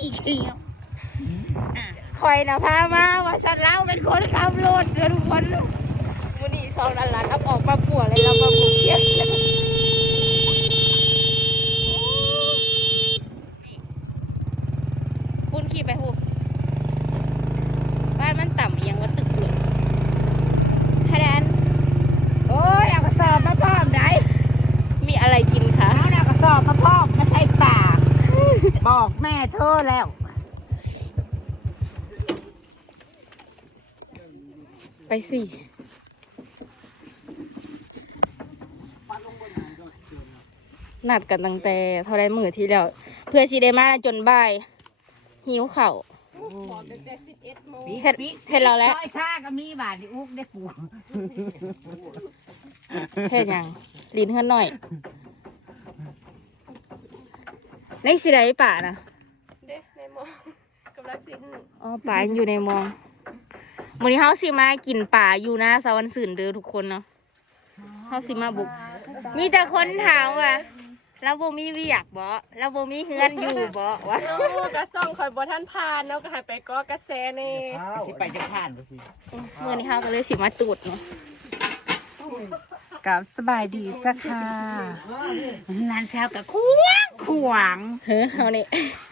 อีเขียวคอยนะพามาว่าฉันเล่าเป็นคนขับรถเดือทุกคนวันนี้สองหลานเอาออกมาปั่วเลยเรามาปลูกเทียนปุ้นขี่ไปหูบ้านมันต่ำยังว่าตึกเลยคะแนนโอ้ยเอากระสอบมาพร้อมได้มีอะไรกินคะเอากระสอบมาพร้อมมาใส่ปากบอกแม่เธอแล้วไปสินัดกันตั้งแต่เท่าไรมื้อที่แล้วเพื่อสิได้มาจนบ่ายหิวเข่าวเฮ็ดเราแล้วซอยชาก็มีบาทที่อุ๊กได้ปูเฮ็ดหยังลิ้นเฮือนหน่อยในสิได้ป่านะเด้ในมองกำลังสิหื้ออ๋อป่าอยู่ในมองมื้อนี้เฮาสิมากินป่าอยู่นะสวรรค์สื่นเด้อทุกคนเนาะเฮาสิมาบุกมีแต่คนถามว่าเราบ่มีเวียกบ่เราบ่มีเฮือนอยู่บ่วะโอ้กระซ่องคอยบ่ท่านผ่านเนาะก็ให้ไปก็กระแสแน่สิไปจะผ่านก็สิมื้อนี้เฮาก็เลยสิมาตูดเนาะกับสบายดีจ้ะค่ะร้านเช้ากับขวางเฮ้อเฮานี่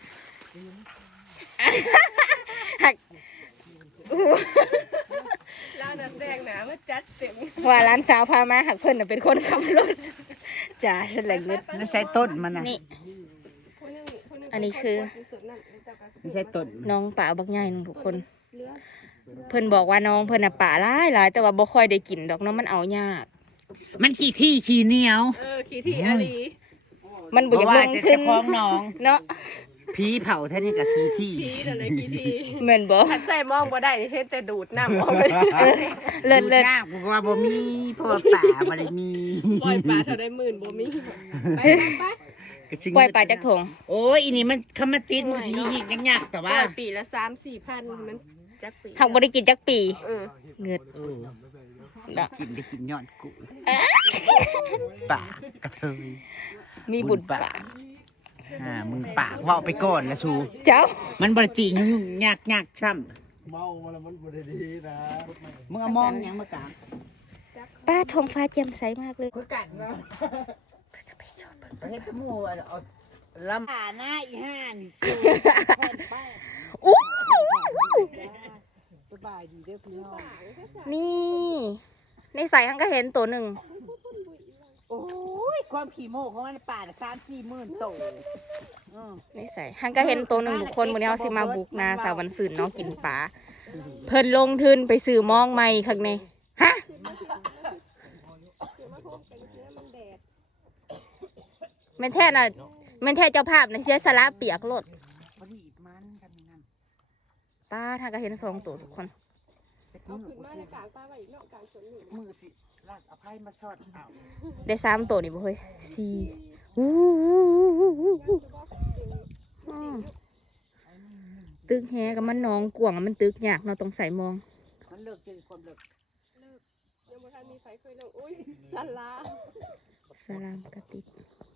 หักอู้ร้านน้ำแดงหนามาจัดเต็มว่าร้านสาวพามาหักเพิ่นน่ะเป็นคนขับรถจ้าฉันแหลงเงินไม่ใช่ต้นมันนะนี่ผู้หนึงผู้หนึงอันนี้คือไม่ใช่ต้นน้องป่าบักใหญ่นึงทุกคน เพิ่นบอกว่าน้องเพิ่นน่ะป่าหลายแต่ว่าบ่ค่อยได้กินดอกเน้องมันเอายากมันขี้ที่ขี้เหนียวขี่ที่อาลีมันเพบ่อยากราะว่าลงจะทุนคล้องน้องเนาะผีเผาแท่นี้กับขี้ที่ขี่อะไรขี่ที่แม่นบ่ขัดใส่มองบ่ได้เห็นแต่ดูดน้ำออกไปเลิศดูหน้ากูก็ว่าบ่มีเพราะว่าป่าบ่ได้มีปล่อยปลาเท่าได้หมื่นบ่มีไปไปปล่อยปลาจากถงโอ้ยอีนี่มันคำมาติดมันสิยิกยากๆแต่ปล่ว่าอยปีละ3-4 พันมันจักปีหักบ่ได้กินจักปี เงิดเออเนาะกินได้กินย้อนกูป่ากระเทยมีบุญป่ามึงปากเว้าไปก่อนนะชูเจ้ามันบ่ได้ติยุ่งยากๆซ้ำเมามาแล้วมันบ่ได้ดีนะมึงเอามองหยังมากลางป้าท้องฟ้าแจ่มใสมากเลยคือกันเนาะไปสดประเทศหมู่เอาลำป่าหน้าอีห่านี่สู้แผ่นแป้งอู้สบายดีเด้อพี่น้องนี่ในสายทั้งก็เห็นตัวหนึ่งโอ้ยความขี้โมกของมันในป่าน่ะ3-4 หมื่นโตอือในสายทั้งก็เห็นตัวหนึ่งทุกคนวันนี้เราสิมาบุกนาสาววันฝืนเน้องกินปลาเพิ่นลงทุนไปซื้อมองใหม่ข้างในฮะแม่นแท้น่ะแม่นแท้เจ้าภาพในะเสียสละเปียกรถบ่ดีมันกันนั่นป้าทางก็เห็น2ตัวทุกคนแต่เอามือขึ้นมาในกลางป้าไว้อีกเนาะกลางสวนนี่มือสิลากเอาไผมาสอดเอาได้3ตัวนี่บ่เฮ้ย4อู้ตึกแฮกับมันน้องกวางมันตึกยากเนาะต้องใส่มองมันเลิกจนความเลิกยังบ่ทันมีไฟเคยลงอุ้ยสันลาสลามกระติก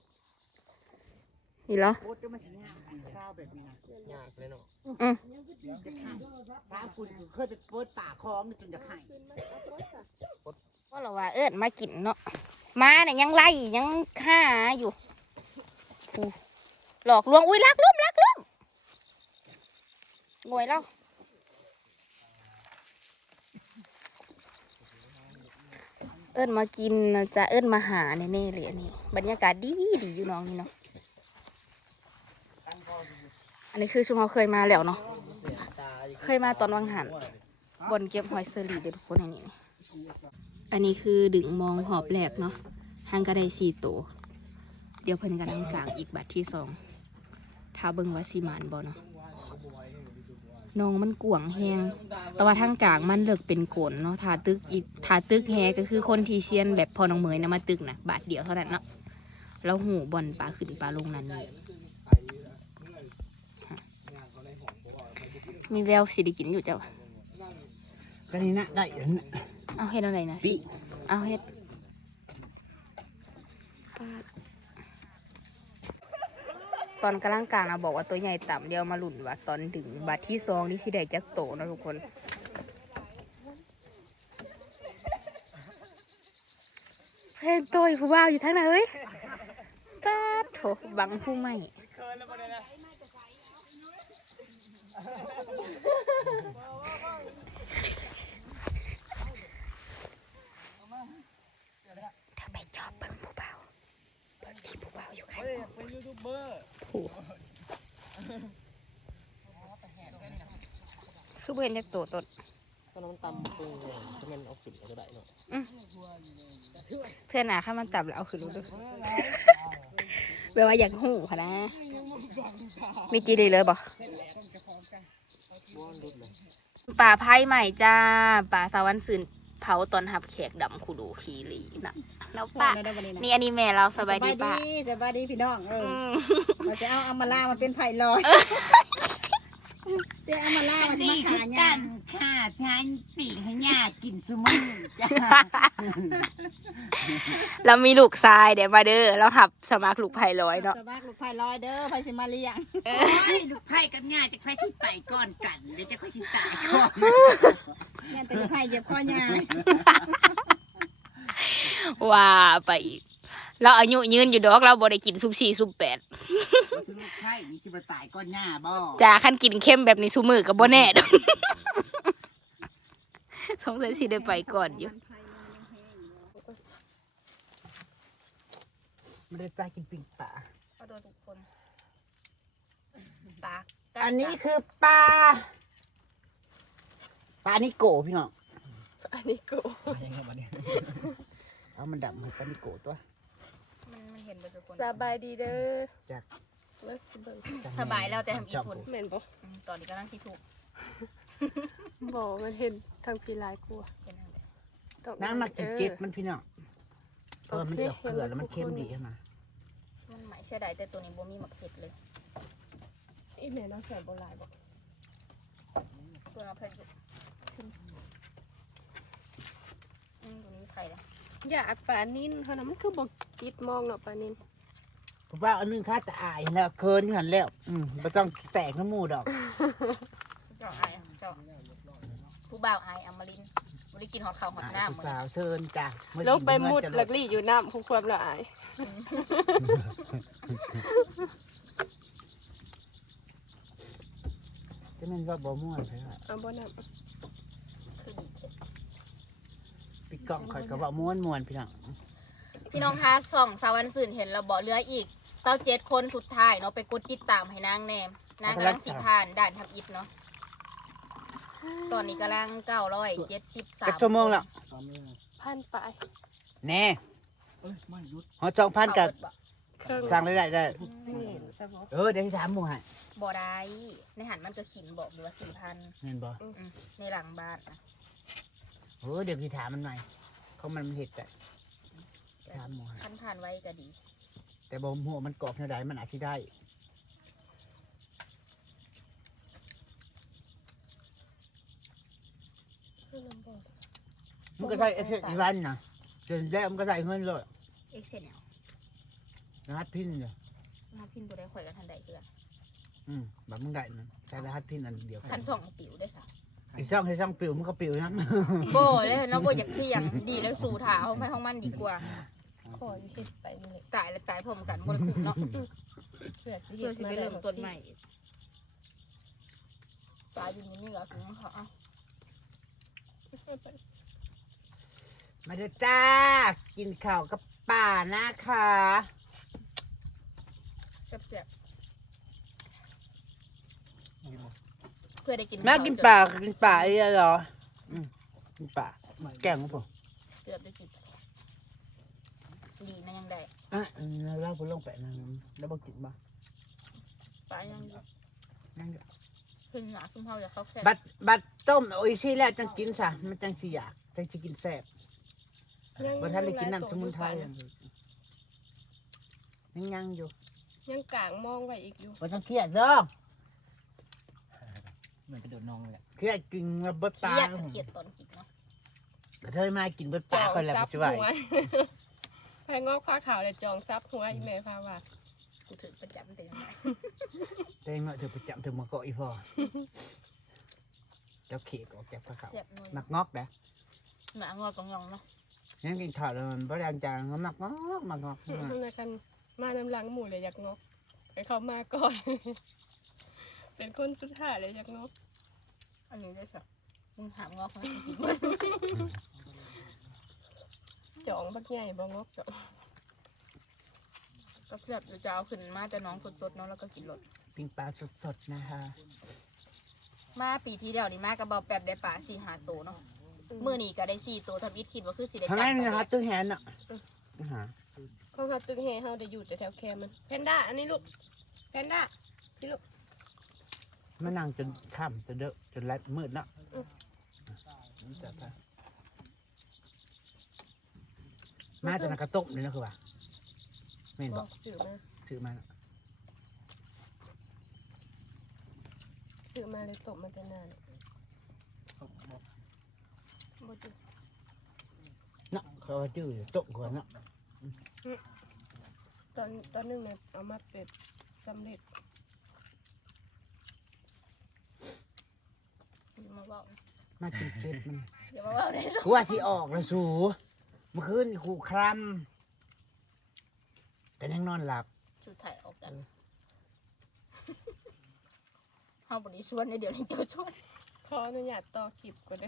นี่เหรอโคตรจะมาสิยากอันเศร้าแบบนี้นะยากเลยเนาะอืมจะไข่ฟ้าคุณเคยไปเปิดป่าคลองนี่จนจะไข่ว่าเราว่าเอิ้นมากินเนาะมาเนี่ยยังไล่ยังฆ่าอยู่ฟูหลอกลวงอุ้ยลักลุ่มงวยแล้วเอิ้นมากินนะจะเอิ้นมาหาแน่ๆเลยอันนี้บรรยากาศดีอยู่น้องนี่เนาะอันนี้คือชุมเราเคยมาแล้วเนาะเคยมาตอนวังหันบนเก็บหอยเซอรี่เดี๋ยวทุกคนอันนี้อันนี้คือดึงมองหอบแหลกเนาะทางก็ได้4 ตัวเดี๋ยวเพิ่นกำลังกลางอีกบัตรที่2ถ้าเบิ่งว่าสิมานบ่เนาะน้องมันกวางแฮงแต่ว่าทางกลางมันเลิกเป็นโกนเนาะถ้าตึกแฮก็คือคนที่เซียนแบบพอน้องเหมยนะมาตึกนะบาทเดียวเท่านั้นเนาะแล้วหูบ่อนปลาขึ้นปลาลงนั้นนี่มีแววสิได้กินอยู่เจ้าก็นี่นะได้เอาเฮ็ดอะไรนะปีเอาเฮ็ดตอนกำลังกลางนะบอกว่าตัวใหญ่ต่ำเดียวมาหลุนว่าตอนถึงบัตรที่สองนี่สิได้จักโตนะทุกคนเพลงโตยผู้บ่าวอยู่ทางไหนเอ้ยป้าดโถบังผู้ใหม่เธอไปจอบเบิ่งผู้บ่าวเบิ่งที่ผู้บ่าวอยู่ข้างนอกเป็นยูทูบเบอร์คือเห็นจากตัวตนก็น้ำตำตัวถ้ามันเอาขึ้นก็ได้เนาะเพื่อนหนาข้ามันตับแล้วเอาขึ้นรู้ด้วยแปลว่าอยากหูค่ะนะมีจีดีเลยบอกป่าไผ่ใหม่จ้าป่าสวรรค์สื่นเผาตอนหับแขกดำคูดูคีรีนะแล้วป้านี่อันนี้แม่เราสบายดีป้าสบายดีพี่น้องเราจะเอามาล่ามาเป็นไผ่ลอย จะเอามาล่ามาจะมาขายกันค่ะฉันปีกให้ย่ากินซุมื้อจ้าเรามีลูกทรายเดี๋ยวมาเด้อเราหับสมัครลูกไผ่ร้อยเนาะสบายลูกไผ่ลอยเด้อไผ่สิมาเลี้ยงลูกไผ่กับย่าจะไผ่สิไปก่อนกันเดี๋ยวจะไผ่สิตายก่อนเนี่ยแต่ลูกไผ่เหยียบข้อย่าว่าไปอีกเราอายุยืนอยู่ดอกเราบ่ได้กินซุป4ซุป8 ลูกไผ่นี่สิบ่ตายก่อนย่าบ่จ้าคันกินเข้มแบบนี้ซุมือกับบ่แน่ดอก สงสัยสิได้ไปก่อนอยู่ไม่ได้จ้ากินปิ้งปลาเอาดูทุกคนปลาอันนี้คือปลานิโกพี่น้องอันนี้กูเอามันดำให้ปลานิโกตัวมันเห็นบ่ทุกคนสบายดีเด้อจ้ะเลิกสิเบิ่งสบายแล้วแต่ทำอีกคนแม่นบ่ตอนนี้กำลังสิถูกบ่มันเห็นทางปีหลายกลัวเป็นจังได๋ต้องน้ำมากินเก็ดมันพี่น้องเพราะมันเดือดเกลือแล้วมันเค็มดีนะมันหมายเสียดายแต่ตัวนี้บ่มีหมักเผ็ดเลยอีแม่เนาะใส่บ่หลายบ่ตัวเราเผ็ดอยู่ตัวนี้ไข่เลยอยากปลานิ่นเท่านั้นมันคือบ่กิดมองเนาะปลานิ่นผมว่าอันนึงค่าจะอายแล้วเคินอยู่หันแล้วไม่ต้องแตกน้ำมูดอกเจ้าอายเจ้าผู้บ่าวอายอมรินทร์บ่ได้กินหอดข้าวหอดน้ำผู้มื้อสานี้วเชิญจ้ะลงไปมุดหลักลี่อยู่น้ำคงความละอายจะมันว่าบ่ม่วนใช่ไหมเอาบ่น้คือดีเผ็ดปีกล้องข่อยก็ว่าม่วนพี่น้องพี่น้องคะส่องสาวันสื่นเห็นเราบอกเหลืออีก27คนสุดท้ายเนาะไปกดติดตามให้นางแนมนางกำลังสิผ่านด่านทับอิฐเนาะตอนนี้กำลัง973 จักชั่วโมงแล้วำพันปลายแน่ไม่ยุดหอ2,000กับเครื่องสั่งได้ได้นี่ซะบ่เดี๋ยวที่ถามหมู่ให้บ่ได้ในหันมันก็ขินบอกอยู่ว่า4,000 เห็นบ่ในหลังบ้านนะเดี๋ยวที่ถามมันใหม่เขามันเห็ดแต่ถามหมู่ให้คันผ่านไว้ก็ดีแต่บ่หัวมันกรอบเท่าใดมันอาจสิได้มันก็ใส่เอสอีวันนะจนแล้วมันก็ใส่เงินเลยเอ็กเซนเนี่ยรหัสพินเลยมาพินตัวได้ข่อยกับทันใดเดือนแบบมึงได้มันใช้รหัสพินอันเดียวกัคันนส่องปิวได้สะอีกช่องให้ช่องปิวมันก็ปิวนั้นโบเลยเนาะโบอยากเที่ยงดีแล้วสู่ถาเอาไม่ห้องมันดีกว่าขออยู่เฮ็ดไปนี่ตายแล้วตายพร้อมกันบนคุ้มเนาะเพื่อสิเพื่เฮ็อดสิไปเริ่มต้นใหม่ตายอยู่นี่นี่ก็คุ้มเขามาเด้อจ้า กินข้าวกับป่านะคะเสียบเพื่อได้กินมากินป่ากินป่าไอ้เหรอกินป่าแกงของผมเกือบได้กินดีนะยังได้เราพูดลงไปนั่นแล้วบอกกินบ้างปลายังนั่งขึ้นหนาขึ้นเท่าจะเข้าแค่บัดต้มโอ้ยซี่แล้วจังกินซะมันจังสิอยากจังสิกินแซ่บบ่ทันได้กินน้ำสมุนไพรยังอยู่ยังกลางมองไว้อีกอยู่บ่ต้องเครียดเด้อเหมือนกระโดดน้องเลยเครียดกินเบิดเคปลารียดเครียดตอนกินเนาะกระเทยมากินเบิดปลาคนแล้วซัปัจจุบันหัว ไผงอกผ้าขาวเลยจองซับหัวอีแม่พาว่ากกูถือประจำแต่ยังไงแต่งเนาะเธอประจำเธอมาเกาะอีพ่อเจ้าเขกออกจากพระเขาเสียบนวลมักงอกนะหนางอกงองเนาะยังกินข้าวแล้วมันบ่ดังจางก็มักงอกมักงอกในกันมาน้ำหลังหมู่เลยอยากงกให้เขามาก่อน เป็นคนสุดท้ายเลยอยากงกอันนี้ได้สักมึงหางอกนะกินมันจ่องบักใหญ่บ่งกจ่องก็เสียบอยู่จะเอาขึ้นมาจะน้องสดๆเนาะแล้วก็กินรสปิ้งปลาสดๆนะคะมาปีที่เดียวนี่มากับเบาแป๊บได้ป่า4-5ตัวเนาะมื้อนี้ก็ได้4ตัวทำอิดคิดว่าคือสิได้ข้างจัในบนี่กันะครับตู้แฮนอ่ะหาเขาหาตึกแห่เฮาได้อยู่แต่แถวแคมมันแพนด้าอันนี้ลูกแพนด้าพี่ลูกมานั่งจนค่ำจนเด้อจนไรมืดเนาะนี่จัดไปมาจนกระตกเลยนะคือว่าไม่เห็นบบ ออกกสื่อมาถือมาสื่อมาเลยตบมาแต่นานบ่จืดเนาะเขาว่าจื้อตกก่อนเนาะตอนนึงเนี่ยเอามาเป็ดสำเร็จอย่ามาเว้ามากินเก็บมันอย่ามาเว้าได้กูว่าสิออกเลยสูเมื่อคืนขู่คร่ำแต่ยังนอนหลับสุดท้ายออกกันเฮาบ่ได้ชวนในเดี๋ยวนี้เจ้าชวนขออนุญาตต่อคลิปก็ได้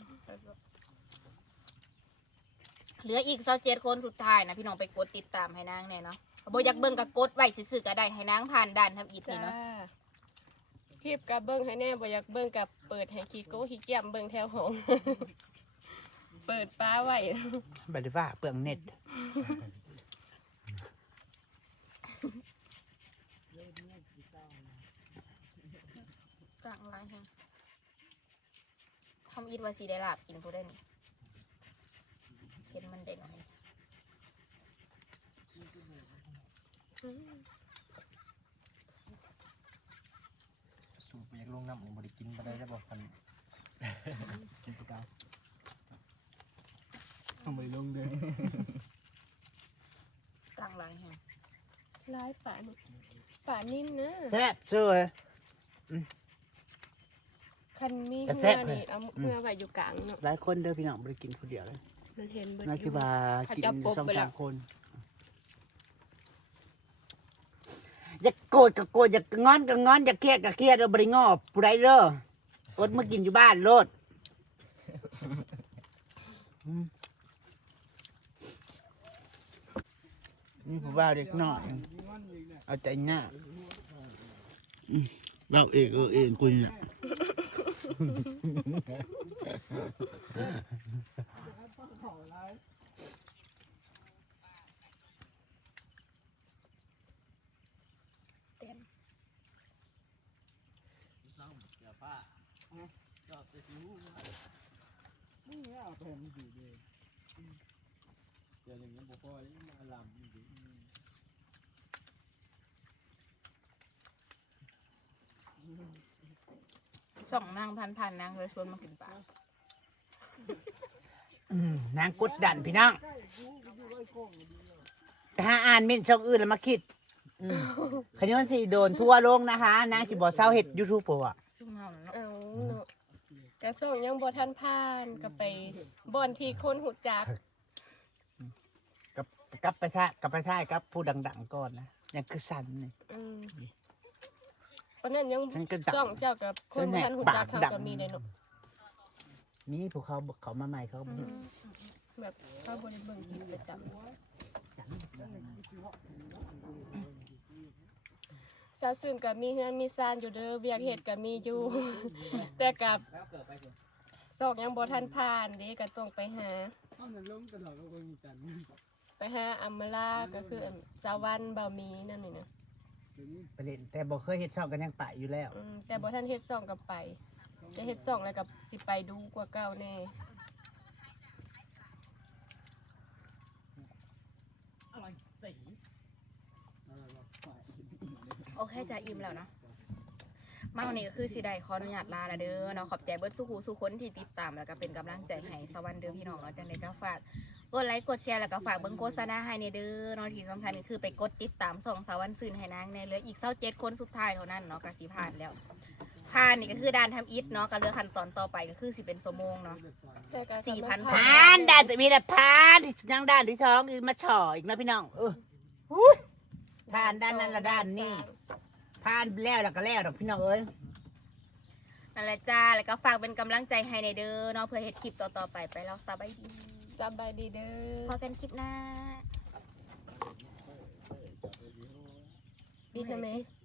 เหลืออีก27คนสุดท้ายนะพี่น้องไปกดติดตามให้นางแน่เนาะบ่อยากเบิ่งก็กดไว้ซื่อๆก็ได้ให้นางผ่านด่านทำอิฐจ้านี่เนาะคลิปกับเบิ้งให้แน่บ่อยากเบิ้งกับเปิดให้ขี้โก้ขี้เกียมเบิ้งแถวหอง เปิดป้าไว้บัดนี้ว่าเปลืองเน็ตกลางลายแฮงทำอิฐว่าสิได้ลาบกินผู้ได้นี่เห็นมันได้หน่อยสูบไปอยากลงน้ำนี่บ่ได้กินบ่ได้แล้วบ่คัน กินไปกลางทำไมลงเด้อกลางลายแฮงร้ายป่านี่ป่านิ่นนะแซ่บเชื่อเลยคันมีแต่เหืแซ่อบเลยนี่เอาเหือไว้อยู่กลางเนาะหลายคนเด้อพี่น้องบ่ได้กินคนเดียวเลยมันเห็นเบิดน่าอสิยู่ว่ากินเขาจะปบสองไปสาแล้มวคนอย่าโกรธก็โกรธอย่างอนก็งอนอย่าเครียดก็เครียดเราบ่ได้งอผู้ใดเด้ออดมากินอยู่บ้านโลดนี่ผู้บ่าวเด็กน้อยเอาใจหน้าเราเองเองกูเนี่ยสองนางพันนางเลยชวนมากินปลานางกดดันพี่น้องถ้าอ่านมินช่องอื่นแล้วมาคิดขย้อนสิโดนทั่วลงนะคะนางสิบอกเศร้าเห็ดยูทูบอ่ะชุ่มเฮาเนาะเอาเนาะกระส่งยังบ่ทันผ่านก็ไปบ่อนที่คนหุดจักกับไปท่ากับผู้ดังๆก่อนนะยังคือสันนี่อืมเพราะนั้นยังฉันก็ดังจ้องเจ้ากับคนบ่ทันหุดจักฉันเขาแหกปากดังก็มีได้เนาะมีพวกเขามาใหม่เขาบ่แบบเขาบ่ได้เบิ่งคลิปประจำซาซึนก็มีเฮือนมีซานอยู่เด้อเวียกเฮ็ดก็มีอยู่ แต่กับซอกยังบ่ทันผ่านเด้ก็ต้องไปหาอัมมาลาก็คืออันสาวันบะหมี่นั่นนี่นะไปเล่นแต่บอกเคยเห็ดช่องกันยังไปอยู่แล้วแต่บ่ทันเฮ็ดซ่องกับไป จะเฮ็ดซ่องแล้วกับสิไปดูกว่าเก่าแน่โอเคจะอิ่มแล้วเนาะมาวันนี้ก็คือสิได้ขออนุญาตลาละเด้อเนาะขอบใจเบิดสุขูสุคนที่ติดตามแล้วก็เป็นกำลังใจให้สวรรค์เด้อพี่น้องเนาะจังได๋ก็ฝากกดไลค์กดแชร์แล้วก็ฝากเบิ่งโฆษณาให้ในเด้อเนาะที่สำคัญก็คือไปกดติดตามส่องสวรรค์ซื่นให้นางในเหลืออีก27คนสุดท้ายเท่านั้นเนาะก็สิผ่านแล้วผ่านนี่ก็คือด่านทำอิฐเนาะก็เหลือขั้นตอนต่อไปก็คือสิเป็นชั่วโมงเนาะ 4,000 พานด่านจะมีแต่พานยังด้านที่ท้องอีกมาช่ออีกนะพี่น้องพานด้านนั้นละด้านนี่พานแล้วก็แล้วดอกพี่น้องเอ้ยนั่นแหละจ้าแล้วก็ฝากเป็นกำลังใจให้ในเด้อเนาะเพื่อเฮ็ดคลิปต่อๆไปแล้วสบายดีสบายดีเด้อพอกันคลิปหน้าบิดนะแม่